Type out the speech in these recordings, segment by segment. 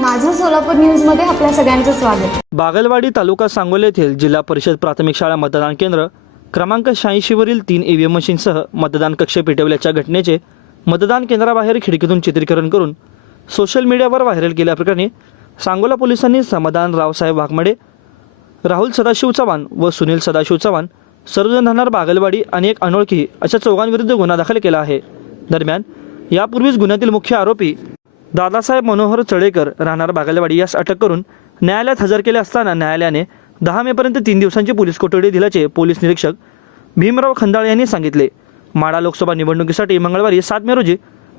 माझं सोलापूर न्यूजमध्ये आपल्या सगळ्यांचं स्वागत. बागलवाडी तालुका सांगोला येथील जिल्हा परिषद प्राथमिक शाळा मतदान केंद्र क्रमांक शहाऐंशी वरील तीन ईव्हीएम मशीनसह मतदान कक्ष पेटवल्याच्या घटनेचे मतदान केंद्राबाहेर खिडकीतून चित्रीकरण करून सोशल मीडियावर व्हायरल केल्याप्रकरणी सांगोला पोलिसांनी समाधान रावसाहेब वाघमडे राहुल सदाशिव चव्हाण व सुनील सदाशिव चव्हाण सर्वजण राहणार बागलवाडी आणि एक अनोळखी अशा चौघांविरुद्ध गुन्हा दाखल केला आहे. दरम्यान यापूर्वीच गुन्ह्यातील मुख्य आरोपी दादासाहेब मनोहर चळेकर राहणार बागालेवाडी. यास अटक करून न्यायालयात हजर केले असताना न्यायालयाने दहा मेपर्यंत तीन दिवसांची पोलीस कोठडी दिल्याचे पोलीस निरीक्षक भीमराव खंदाळे यांनी सांगितले. माडा लोकसभा निवडणुकीसाठी मंगळवारी सात मे रोजी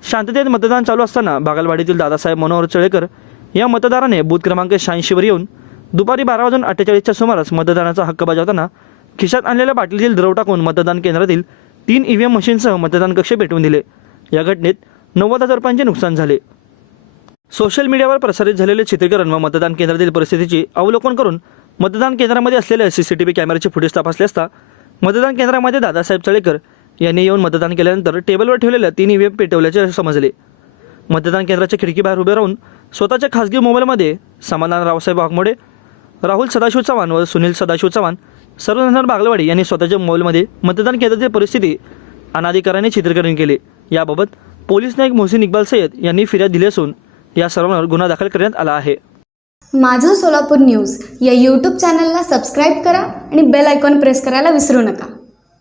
शांततेत मतदान चालू असताना बागलवाडीतील दादासाहेब मनोहर चळेकर या मतदाराने बूथ क्रमांक शहाऐंशीवर येऊन दुपारी बारा वाजून अठ्ठेचाळीसच्या सुमारास मतदानाचा हक्क बजावताना खिशात आणलेल्या बाटलीतील द्रव टाकून मतदान केंद्रातील तीन ईव्हीएम मशीनसह मतदान कक्ष पेटवून दिले. या घटनेत नव्वद हजार रुपयांचे नुकसान झाले. सोशल मीडियावर प्रसारित झालेले चित्रीकरण व मतदान केंद्रातील परिस्थितीची अवलोकन करून मतदान केंद्रामध्ये असलेल्या सी सी टी व्ही कॅमेऱ्याचे फुटेज तपासले असता मतदान केंद्रामध्ये दादासाहेब चळेकर यांनी येऊन मतदान केल्यानंतर टेबलवर ठेवलेल्या तीन ईव्हीएम पेटवल्याचे समजले. मतदान केंद्राच्या खिडकीबाहेर उभे राहून स्वतःच्या खासगी मोबाईलमध्ये समाधान रावसाहेब वाघमोडे राहुल सदाशिव चव्हाण व सुनील सदाशिव चव्हाण सर्वजण बागलवाडी यांनी स्वतःच्या मोबाईलमध्ये मतदान केंद्रातील परिस्थिती अनाधिकाराने चित्रीकरण केले. याबाबत पोलीस नाईक मोहसिन इक्बाल सय्यद यांनी फिर्याद दिली असून या सर्वांवर गुन्हा दाखल करण्यात आला आहे. माझं सोलापूर न्यूज या यूट्यूब चॅनलला सबस्क्राईब करा आणि बेल आयकॉन प्रेस करायला विसरू नका.